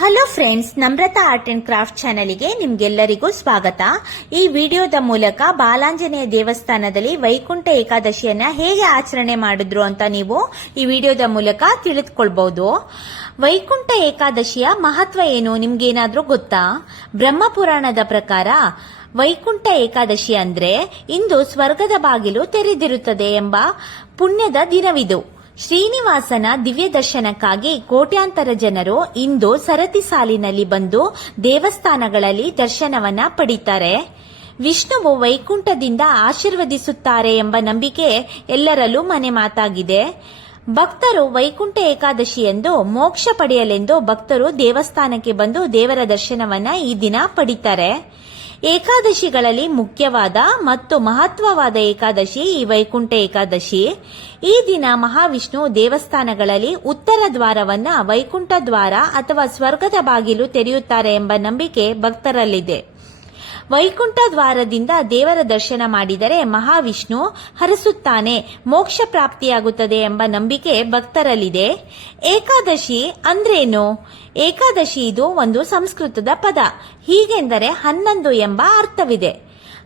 Hello friends, Namrata art and craft ಚಾನೆಲ್ಗೆ ನಿಮ್ಗೆಲ್ಲರಿಗೂ ಸ್ವಾಗತ. ಈ ವಿಡಿಯೋದ ಮೂಲಕ ಬಾಲಾಂಜನೇಯ ದೇವಸ್ಥಾನದಲ್ಲಿ ವೈಕುಂಠ ಏಕಾದಶಿಯನ್ನ ಹೇಗೆ ಆಚರಣೆ ಮಾಡಿದ್ರು ಅಂತ ನೀವು ಈ ವಿಡಿಯೋದ ಮೂಲಕ ತಿಳಿದುಕೊಳ್ಬಹುದು. ವೈಕುಂಠ ಏಕಾದಶಿಯ ಮಹತ್ವ ಏನು ನಿಮ್ಗೇನಾದ್ರೂ ಗೊತ್ತಾ? ಬ್ರಹ್ಮಪುರಾಣದ ಪ್ರಕಾರ ವೈಕುಂಠ ಏಕಾದಶಿ ಅಂದ್ರೆ ಇಂದು ಸ್ವರ್ಗದ ಬಾಗಿಲು ತೆರೆದಿರುತ್ತದೆ ಎಂಬ ಪುಣ್ಯದ ದಿನವಿದು. ಶ್ರೀನಿವಾಸನ ದಿವ್ಯ ದರ್ಶನಕ್ಕಾಗಿ ಕೋಟ್ಯಾಂತರ ಜನರು ಇಂದು ಸರತಿ ಸಾಲಿನಲ್ಲಿ ಬಂದು ದೇವಸ್ಥಾನಗಳಲ್ಲಿ ದರ್ಶನವನ್ನ ಪಡಿತಾರೆ. ವಿಷ್ಣುವು ವೈಕುಂಠದಿಂದ ಆಶೀರ್ವದಿಸುತ್ತಾರೆ ಎಂಬ ನಂಬಿಕೆ ಎಲ್ಲರಲ್ಲೂ ಮನೆ ಮಾತಾಗಿದೆ. ಭಕ್ತರು ವೈಕುಂಠ ಏಕಾದಶಿಯಂದು ಮೋಕ್ಷ ಪಡೆಯಲೆಂದು ಭಕ್ತರು ದೇವಸ್ಥಾನಕ್ಕೆ ಬಂದು ದೇವರ ದರ್ಶನವನ್ನ ಈ ದಿನ ಪಡಿತಾರೆ. ಏಕಾದಶಿಗಳಲ್ಲಿ ಮುಖ್ಯವಾದ ಮತ್ತು ಮಹತ್ವವಾದ ಏಕಾದಶಿ ಈ ವೈಕುಂಠ ಏಕಾದಶಿ. ಈ ದಿನ ಮಹಾವಿಷ್ಣು ದೇವಸ್ಥಾನಗಳಲ್ಲಿ ಉತ್ತರ ದ್ವಾರವನ್ನ ವೈಕುಂಠ ದ್ವಾರ ಅಥವಾ ಸ್ವರ್ಗದ ಬಾಗಿಲು ತೆರೆಯುತ್ತಾರೆ ಎಂಬ ನಂಬಿಕೆ ಭಕ್ತರಲ್ಲಿದೆ. ವೈಕುಂಠ ದ್ವಾರದಿಂದ ದೇವರ ದರ್ಶನ ಮಾಡಿದರೆ ಮಹಾವಿಷ್ಣು ಹರಿಸುತ್ತಾನೆ, ಮೋಕ್ಷ ಪ್ರಾಪ್ತಿಯಾಗುತ್ತದೆ ಎಂಬ ನಂಬಿಕೆ ಭಕ್ತರಲ್ಲಿದೆ. ಏಕಾದಶಿ ಅಂದ್ರೇನು? ಏಕಾದಶಿ ಇದು ಒಂದು ಸಂಸ್ಕೃತದ ಪದ. ಹೀಗೆಂದರೆ 11 ಎಂಬ ಅರ್ಥವಿದೆ.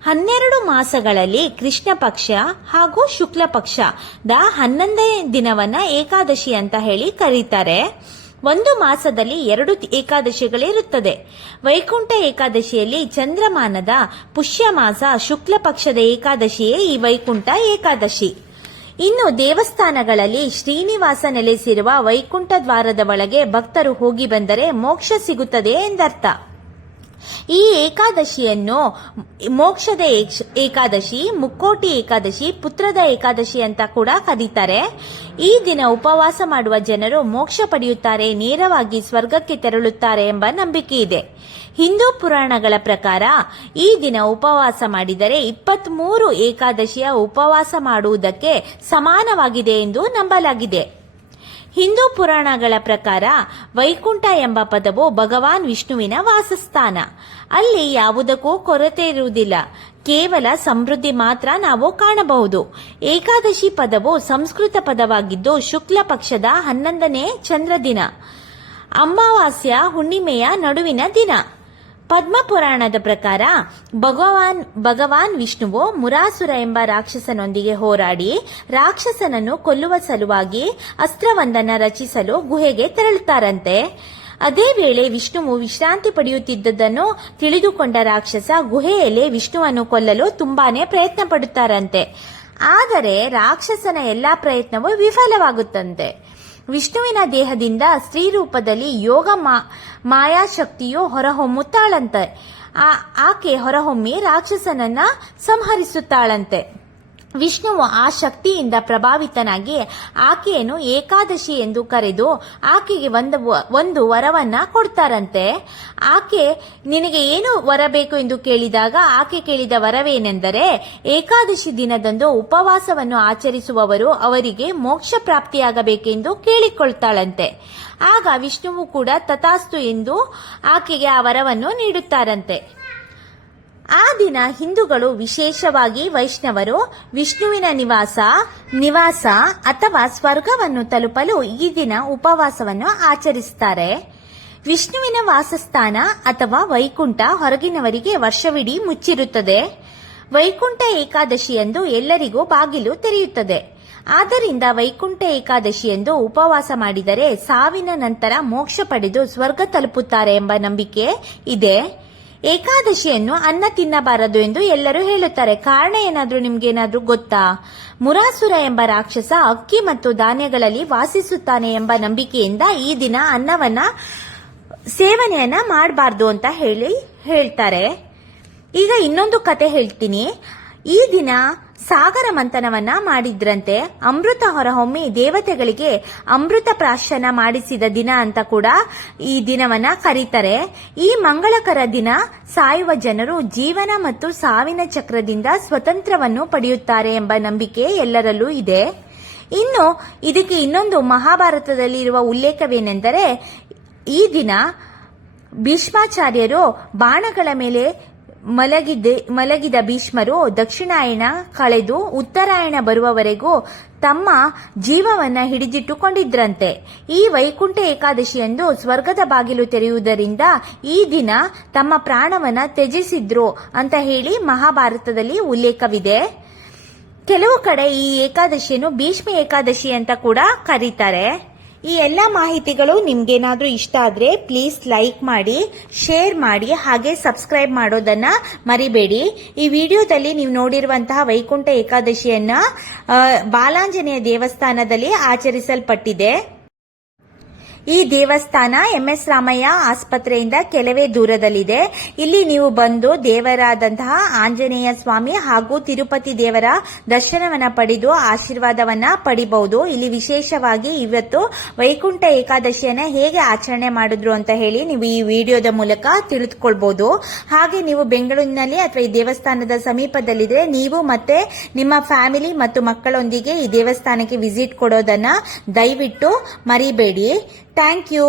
12 ಮಾಸಗಳಲ್ಲಿ ಕೃಷ್ಣ ಪಕ್ಷ ಹಾಗೂ ಶುಕ್ಲ ಪಕ್ಷದ 11ನೇ ದಿನವನ್ನ ಏಕಾದಶಿ ಅಂತ ಹೇಳಿ ಕರೀತಾರೆ. ಒಂದು ಮಾಸದಲ್ಲಿ 2 ಏಕಾದಶಿಗಳಿರುತ್ತದೆ. ವೈಕುಂಠ ಏಕಾದಶಿಯಲ್ಲಿ ಚಂದ್ರಮಾನದ ಪುಷ್ಯ ಮಾಸ ಶುಕ್ಲ ಪಕ್ಷದ ಏಕಾದಶಿಯೇ ಈ ವೈಕುಂಠ ಏಕಾದಶಿ. ಇನ್ನು ದೇವಸ್ಥಾನಗಳಲ್ಲಿ ಶ್ರೀನಿವಾಸ ನೆಲೆಸಿರುವ ವೈಕುಂಠ ದ್ವಾರದ ಒಳಗೆ ಭಕ್ತರು ಹೋಗಿ ಬಂದರೆ ಮೋಕ್ಷ ಸಿಗುತ್ತದೆ ಎಂದರ್ಥ. ಈ ಏಕಾದಶಿಯನ್ನು ಮೋಕ್ಷದ ಏಕಾದಶಿ, ಮುಕ್ಕೋಟಿ ಏಕಾದಶಿ, ಪುತ್ರದ ಏಕಾದಶಿ ಅಂತ ಕೂಡ ಕರೀತಾರೆ. ಈ ದಿನ ಉಪವಾಸ ಮಾಡುವ ಜನರು ಮೋಕ್ಷ ಪಡೆಯುತ್ತಾರೆ, ನೇರವಾಗಿ ಸ್ವರ್ಗಕ್ಕೆ ತೆರಳುತ್ತಾರೆ ಎಂಬ ನಂಬಿಕೆ ಇದೆ. ಹಿಂದೂ ಪುರಾಣಗಳ ಪ್ರಕಾರ ಈ ದಿನ ಉಪವಾಸ ಮಾಡಿದರೆ 23 ಏಕಾದಶಿಯ ಉಪವಾಸ ಮಾಡುವುದಕ್ಕೆ ಸಮಾನವಾಗಿದೆ ಎಂದು ನಂಬಲಾಗಿದೆ. ಹಿಂದೂ ಪುರಾಣಗಳ ಪ್ರಕಾರ ವೈಕುಂಠ ಎಂಬ ಪದವು ಭಗವಾನ್ ವಿಷ್ಣುವಿನ ವಾಸಸ್ಥಾನ. ಅಲ್ಲಿ ಯಾವುದಕ್ಕೂ ಕೊರತೆ ಇರುವುದಿಲ್ಲ, ಕೇವಲ ಸಮೃದ್ಧಿ ಮಾತ್ರ ನಾವು ಕಾಣಬಹುದು. ಏಕಾದಶಿ ಪದವು ಸಂಸ್ಕೃತ ಪದವಾಗಿದ್ದು ಶುಕ್ಲ ಪಕ್ಷದ 11ನೇ ಚಂದ್ರ ದಿನ, ಅಮಾವಾಸ್ಯ ಹುಣ್ಣಿಮೆಯ ನಡುವಿನ ದಿನ. ಪದ್ಮಪುರಾಣದ ಪ್ರಕಾರ ಭಗವಾನ್ ವಿಷ್ಣುವು ಮುರಾಸುರ ಎಂಬ ರಾಕ್ಷಸನೊಂದಿಗೆ ಹೋರಾಡಿ ರಾಕ್ಷಸನನ್ನು ಕೊಲ್ಲುವ ಸಲುವಾಗಿ ಅಸ್ತ್ರವೊಂದನ್ನು ರಚಿಸಲು ಗುಹೆಗೆ ತೆರಳುತ್ತಾರಂತೆ. ಅದೇ ವೇಳೆ ವಿಷ್ಣುವು ವಿಶ್ರಾಂತಿ ಪಡೆಯುತ್ತಿದ್ದುದನ್ನು ತಿಳಿದುಕೊಂಡ ರಾಕ್ಷಸ ಗುಹೆಯಲ್ಲಿ ವಿಷ್ಣುವನ್ನು ಕೊಲ್ಲಲು ತುಂಬಾನೇ ಪ್ರಯತ್ನ ಪಡುತ್ತಾರಂತೆ. ಆದರೆ ರಾಕ್ಷಸನ ಎಲ್ಲಾ ಪ್ರಯತ್ನವೂ ವಿಫಲವಾಗುತ್ತಂತೆ. ವಿಷ್ಣುವಿನ ದೇಹದಿಂದ ಸ್ತ್ರೀ ರೂಪದಲ್ಲಿ ಯೋಗ ಮಾಯಾಶಕ್ತಿಯು ಹೊರಹೊಮ್ಮುತ್ತಾಳಂತೆ. ಆಕೆ ಹೊರಹೊಮ್ಮಿ ರಾಕ್ಷಸನನ್ನ ಸಂಹರಿಸುತ್ತಾಳಂತೆ. ವಿಷ್ಣುವು ಆ ಶಕ್ತಿಯಿಂದ ಪ್ರಭಾವಿತನಾಗಿ ಆಕೆಯನ್ನು ಏಕಾದಶಿ ಎಂದು ಕರೆದು ಆಕೆಗೆ ಒಂದು ವರವನ್ನ ಕೊಡ್ತಾರಂತೆ. ಆಕೆ ನಿನಗೆ ಏನು ವರ ಬೇಕು ಎಂದು ಕೇಳಿದಾಗ ಆಕೆ ಕೇಳಿದ ವರವೇನೆಂದರೆ ಏಕಾದಶಿ ದಿನದಂದು ಉಪವಾಸವನ್ನು ಆಚರಿಸುವವರು ಅವರಿಗೆ ಮೋಕ್ಷ ಪ್ರಾಪ್ತಿಯಾಗಬೇಕೆಂದು ಕೇಳಿಕೊಳ್ತಾಳಂತೆ. ಆಗ ವಿಷ್ಣುವು ಕೂಡ ತಥಾಸ್ತು ಎಂದು ಆಕೆಗೆ ಆ ವರವನ್ನು ನೀಡುತ್ತಾರಂತೆ. ಆ ದಿನ ಹಿಂದೂಗಳು, ವಿಶೇಷವಾಗಿ ವೈಷ್ಣವರು, ವಿಷ್ಣುವಿನ ನಿವಾಸ ಅಥವಾ ಸ್ವರ್ಗವನ್ನು ತಲುಪಲು ಈ ದಿನ ಉಪವಾಸವನ್ನು ಆಚರಿಸುತ್ತಾರೆ. ವಿಷ್ಣುವಿನ ವಾಸಸ್ಥಾನ ಅಥವಾ ವೈಕುಂಠ ಹೊರಗಿನವರಿಗೆ ವರ್ಷವಿಡೀ ಮುಚ್ಚಿರುತ್ತದೆ. ವೈಕುಂಠ ಏಕಾದಶಿಯಂದು ಎಲ್ಲರಿಗೂ ಬಾಗಿಲು ತೆರೆಯುತ್ತದೆ. ಆದ್ದರಿಂದ ವೈಕುಂಠ ಏಕಾದಶಿಯಂದು ಉಪವಾಸ ಮಾಡಿದರೆ ಸಾವಿನ ನಂತರ ಮೋಕ್ಷ ಪಡೆದು ಸ್ವರ್ಗ ತಲುಪುತ್ತಾರೆ ಎಂಬ ನಂಬಿಕೆ ಇದೆ. ಏಕಾದಶಿಯನ್ನು ಅನ್ನ ತಿನ್ನಬಾರದು ಎಂದು ಎಲ್ಲರೂ ಹೇಳುತ್ತಾರೆ. ಕಾರಣ ಏನಾದ್ರೂ ನಿಮ್ಗೇನಾದ್ರೂ ಗೊತ್ತಾ? ಮುರಾಸುರ ಎಂಬ ರಾಕ್ಷಸ ಅಕ್ಕಿ ಮತ್ತು ಧಾನ್ಯಗಳಲ್ಲಿ ವಾಸಿಸುತ್ತಾನೆ ಎಂಬ ನಂಬಿಕೆಯಿಂದ ಈ ದಿನ ಅನ್ನವನ್ನ ಸೇವನೆಯನ್ನ ಮಾಡಬಾರ್ದು ಅಂತ ಹೇಳ್ತಾರೆ. ಈಗ ಇನ್ನೊಂದು ಕತೆ ಹೇಳ್ತೀನಿ. ಈ ದಿನ ಸಾಗರ ಮಂಥನವನ್ನ ಮಾಡಿದ್ರಂತೆ. ಅಮೃತ ಹೊರಹೊಮ್ಮಿ ದೇವತೆಗಳಿಗೆ ಅಮೃತ ಪ್ರಾಶನ ಮಾಡಿಸಿದ ದಿನ ಅಂತ ಕೂಡ ಈ ದಿನವನ್ನ ಕರೀತಾರೆ. ಈ ಮಂಗಳಕರ ದಿನ ಸಾಯುವ ಜನರು ಜೀವನ ಮತ್ತು ಸಾವಿನ ಚಕ್ರದಿಂದ ಸ್ವತಂತ್ರವನ್ನು ಪಡೆಯುತ್ತಾರೆ ಎಂಬ ನಂಬಿಕೆ ಎಲ್ಲರಲ್ಲೂ ಇದೆ. ಇನ್ನು ಇದಕ್ಕೆ ಇನ್ನೊಂದು ಮಹಾಭಾರತದಲ್ಲಿ ಇರುವ ಉಲ್ಲೇಖವೇನೆಂದರೆ ಈ ದಿನ ಭೀಷ್ಮಾಚಾರ್ಯರು ಬಾಣಗಳ ಮೇಲೆ ಮಲಗಿದ ಭೀಷ್ಮರು ದಕ್ಷಿಣಾಯನ ಕಳೆದು ಉತ್ತರಾಯಣ ಬರುವವರೆಗೂ ತಮ್ಮ ಜೀವವನ್ನ ಹಿಡಿದಿಟ್ಟುಕೊಂಡಿದ್ರಂತೆ. ಈ ವೈಕುಂಠ ಏಕಾದಶಿಯಂದು ಸ್ವರ್ಗದ ಬಾಗಿಲು ತೆರೆಯುವುದರಿಂದ ಈ ದಿನ ತಮ್ಮ ಪ್ರಾಣವನ್ನ ತ್ಯಜಿಸಿದ್ರು ಅಂತ ಹೇಳಿ ಮಹಾಭಾರತದಲ್ಲಿ ಉಲ್ಲೇಖವಿದೆ. ಕೆಲವು ಕಡೆ ಈ ಏಕಾದಶಿಯನ್ನು ಭೀಷ್ಮ ಏಕಾದಶಿ ಅಂತ ಕೂಡ ಕರೀತಾರೆ. ಈ ಎಲ್ಲ ಮಾಹಿತಿಗಳು ನಿಮ್ಗೇನಾದ್ರೂ ಇಷ್ಟ ಆದ್ರೆ ಪ್ಲೀಸ್ ಲೈಕ್ ಮಾಡಿ, ಶೇರ್ ಮಾಡಿ, ಹಾಗೆ ಸಬ್ಸ್ಕ್ರೈಬ್ ಮಾಡೋದನ್ನ ಮರಿಬೇಡಿ. ಈ ವಿಡಿಯೋದಲ್ಲಿ ನೀವು ನೋಡಿರುವಂತಹ ವೈಕುಂಠ ಏಕಾದಶಿಯನ್ನ ಬಾಲಾಂಜನೇಯ ದೇವಸ್ಥಾನದಲ್ಲಿ ಆಚರಿಸಲ್ಪಟ್ಟಿದೆ. ಈ ದೇವಸ್ಥಾನ MS ರಾಮಯ್ಯ ಆಸ್ಪತ್ರೆಯಿಂದ ಕೆಲವೇ ದೂರದಲ್ಲಿದೆ. ಇಲ್ಲಿ ನೀವು ಬಂದು ದೇವರಾದಂತಹ ಆಂಜನೇಯ ಸ್ವಾಮಿ ಹಾಗೂ ತಿರುಪತಿ ದೇವರ ದರ್ಶನವನ್ನ ಪಡೆದು ಆಶೀರ್ವಾದವನ್ನ ಪಡಿಬಹುದು. ಇಲ್ಲಿ ವಿಶೇಷವಾಗಿ ಇವತ್ತು ವೈಕುಂಠ ಏಕಾದಶಿಯನ್ನ ಹೇಗೆ ಆಚರಣೆ ಮಾಡಿದ್ರು ಅಂತ ಹೇಳಿ ನೀವು ಈ ವಿಡಿಯೋದ ಮೂಲಕ ತಿಳಿದುಕೊಳ್ಬಹುದು. ಹಾಗೆ ನೀವು ಬೆಂಗಳೂರಿನಲ್ಲಿ ಅಥವಾ ಈ ದೇವಸ್ಥಾನದ ಸಮೀಪದಲ್ಲಿದ್ರೆ ನೀವು ಮತ್ತೆ ನಿಮ್ಮ ಫ್ಯಾಮಿಲಿ ಮತ್ತು ಮಕ್ಕಳೊಂದಿಗೆ ಈ ದೇವಸ್ಥಾನಕ್ಕೆ ವಿಸಿಟ್ ಕೊಡೋದನ್ನ ದಯವಿಟ್ಟು ಮರಿಬೇಡಿ. Thank you.